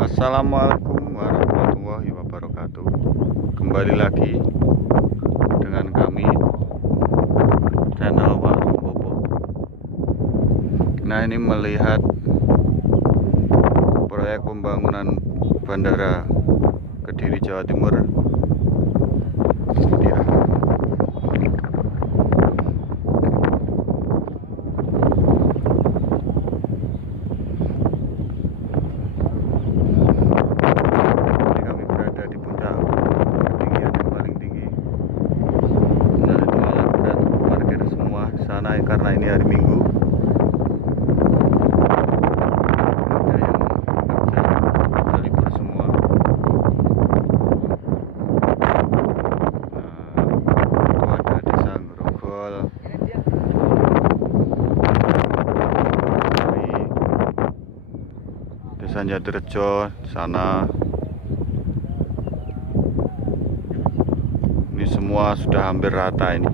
Assalamualaikum warahmatullahi wabarakatuh. Kembali lagi dengan kami channel Warung Popo. Nah, ini melihat proyek pembangunan Bandara Kediri, Jawa Timur. Ya. Karena ini hari Minggu, ada yang kerja, libur semua. Itu ada desa Grogol, dari desa Jatirejo sana. Ini semua sudah hampir rata ini.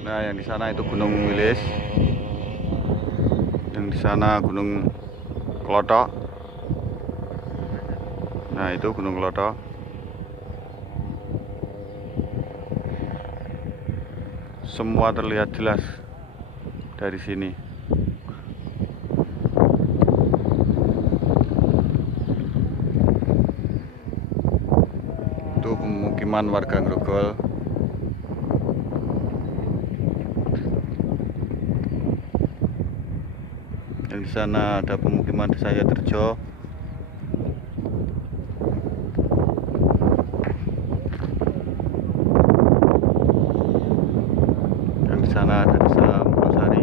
Nah, yang di sana itu Gunung Wilis, yang di sana Gunung Klotok. Nah, itu Gunung Klotok. Semua terlihat jelas dari sini. Itu pemukiman warga Grogol. Yang di sana ada pemukiman desa Jatirejo. Yang di sana ada desa Mulai.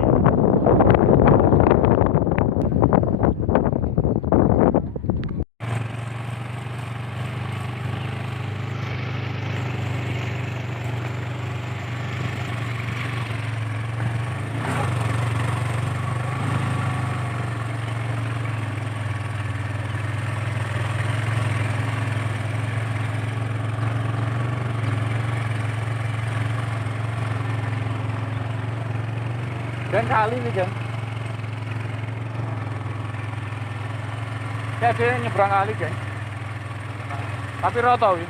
Dan kali ini Jan, ya dia nyebrang kali Jan, tapi roto ya.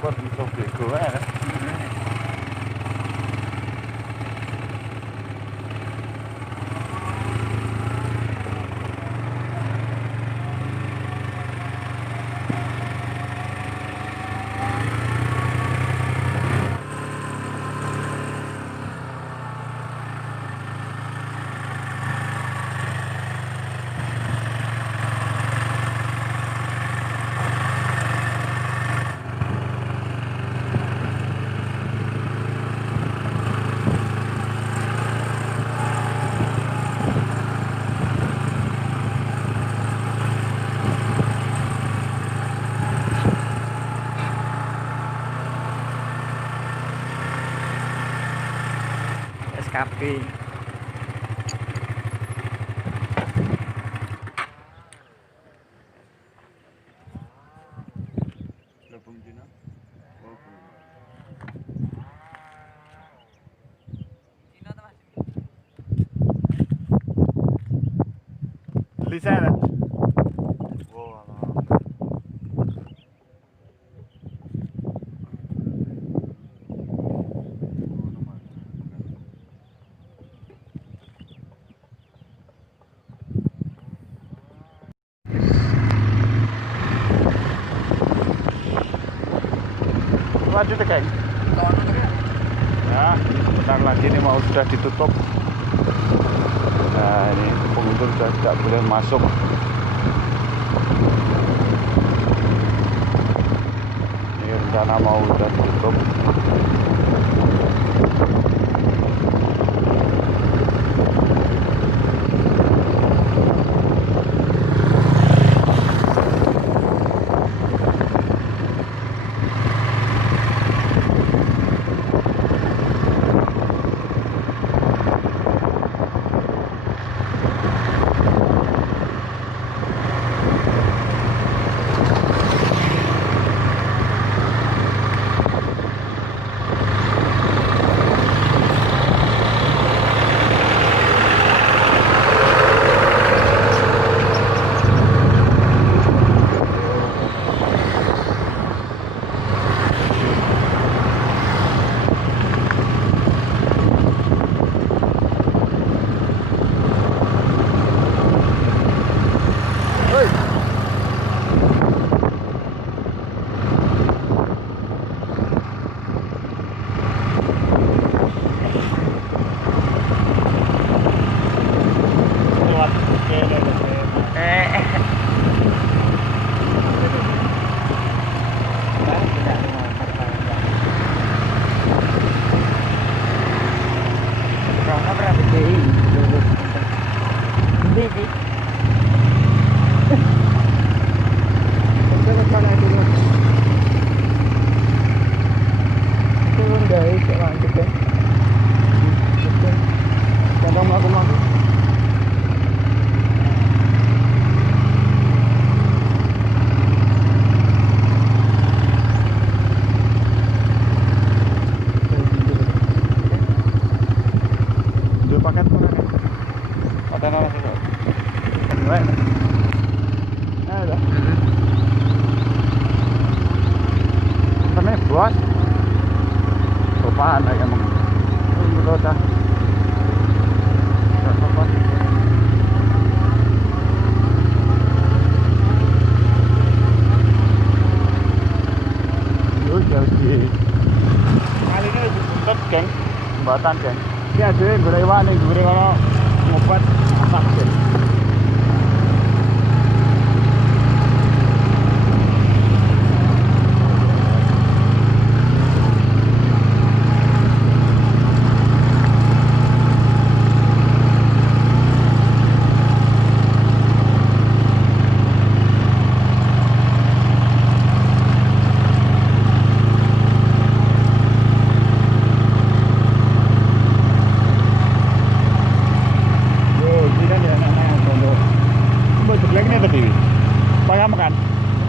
Buat bisa bego ya. SKP. Di sana. Lanjut ya, guys. Nah, bentar lagi ini mau sudah ditutup. Nah, ini pengunjung sudah tidak boleh masuk. Ini rencana mau sudah ditutup. lanjut deh. Jangan melaku-melaku. Dua paket mana nih? Pakai nasi kok. Baik. Ada. Ini bos. Apaan lagi emang? Betul dah. Apa? Yo jadi. Kali ini lebih buntut kan? Pembuatan kan? Ya jadi gorewan nih, gorewan ngobat masak kan?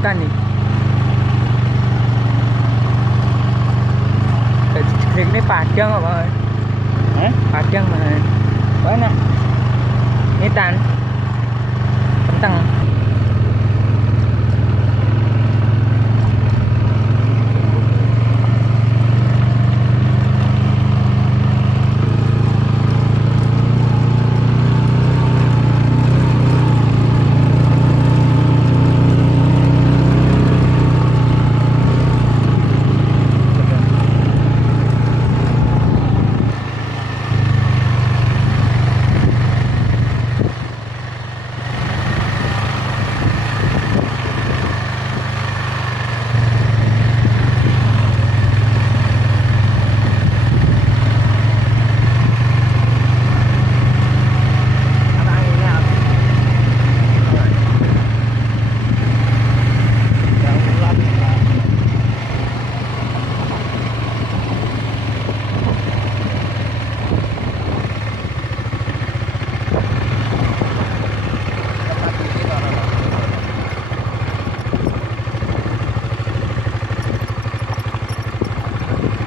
Bukan nih. Ini Padang apa? Padang mana? Mana? Ini tan. Kentang.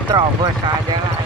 Terobos aja lah.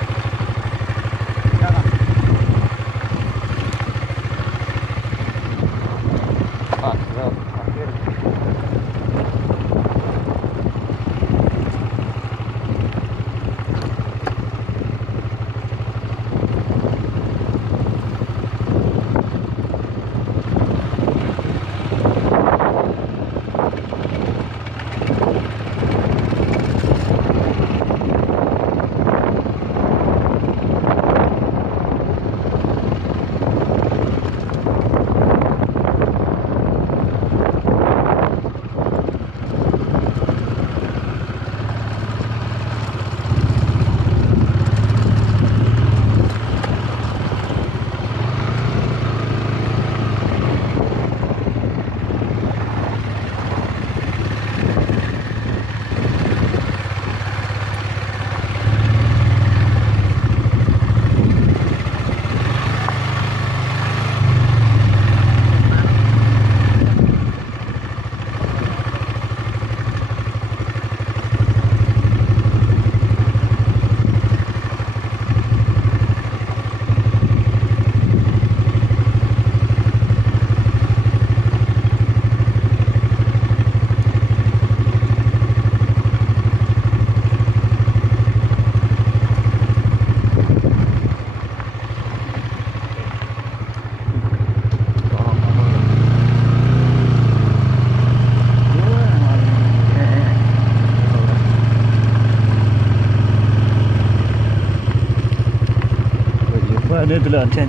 Ini dulu aja.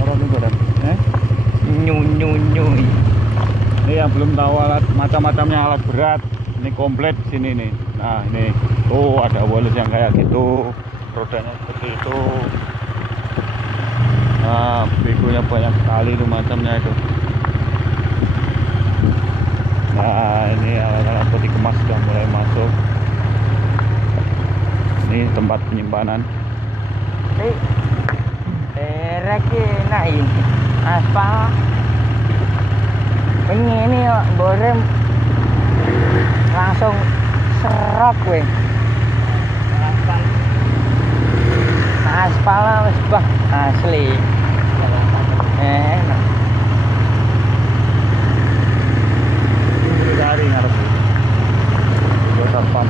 Orang itu kan, Nyuy. Ini yang belum tahu alat macam-macamnya alat berat. Ini komplit sini nih. Nah ini, tuh ada walus yang kayak gitu, rodanya seperti itu. Nah, begonya banyak sekali itu macamnya itu. Nah ini alat-alat peti kemas sudah mulai masuk. Ini tempat penyimpanan. Reki nak ini aspal. Ini ya borem langsung serok weh. Aspal wis bah asli. Enak. Dari ngarep. Yo satpam.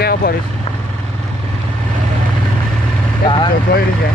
Kayak apa, Riz? Coba ini ya.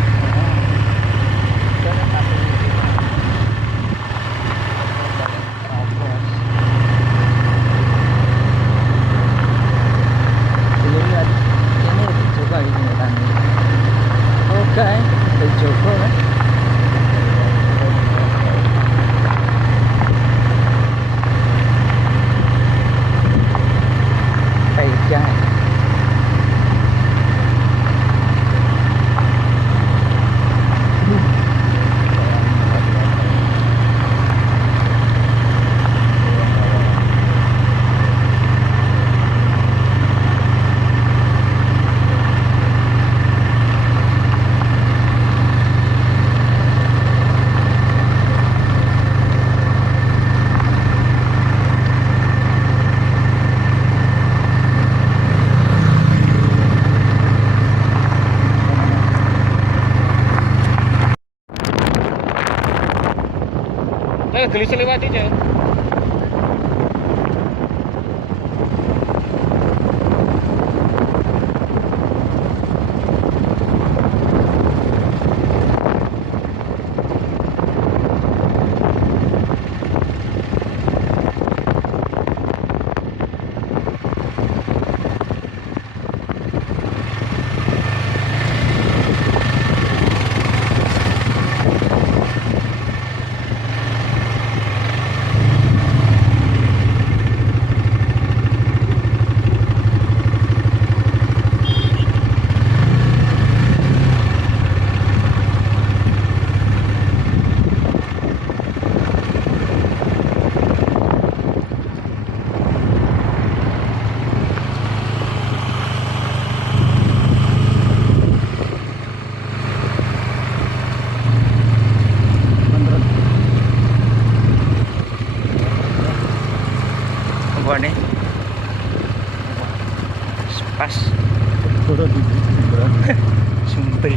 Gelis lewat aja. Nih pas sumber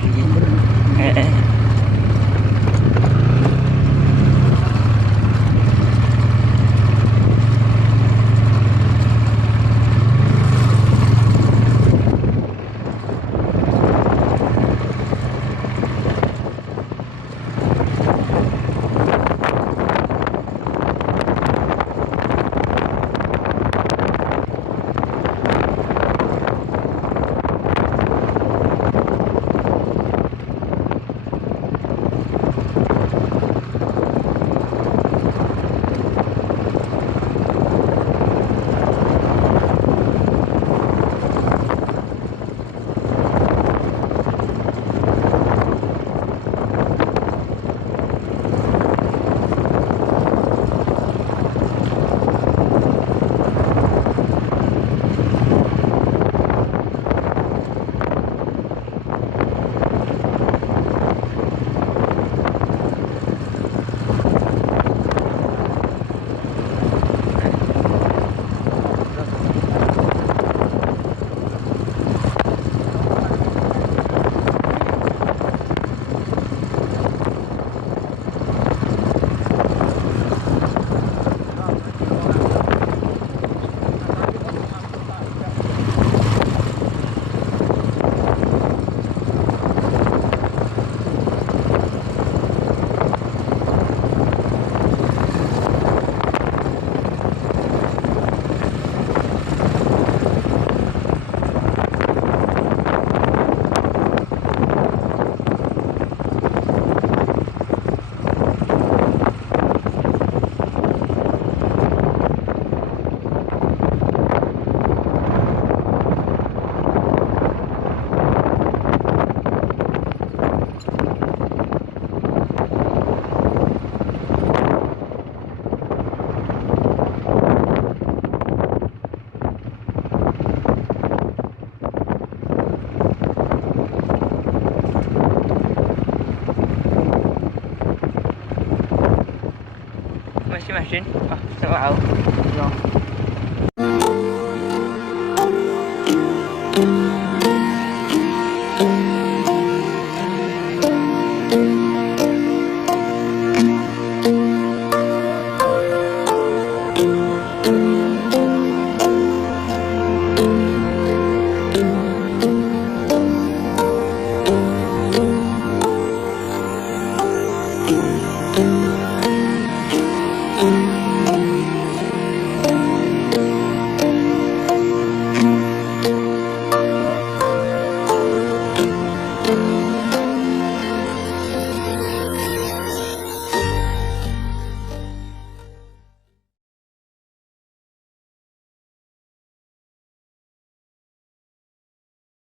makasih Mas Din. Wah, selalu. Ya.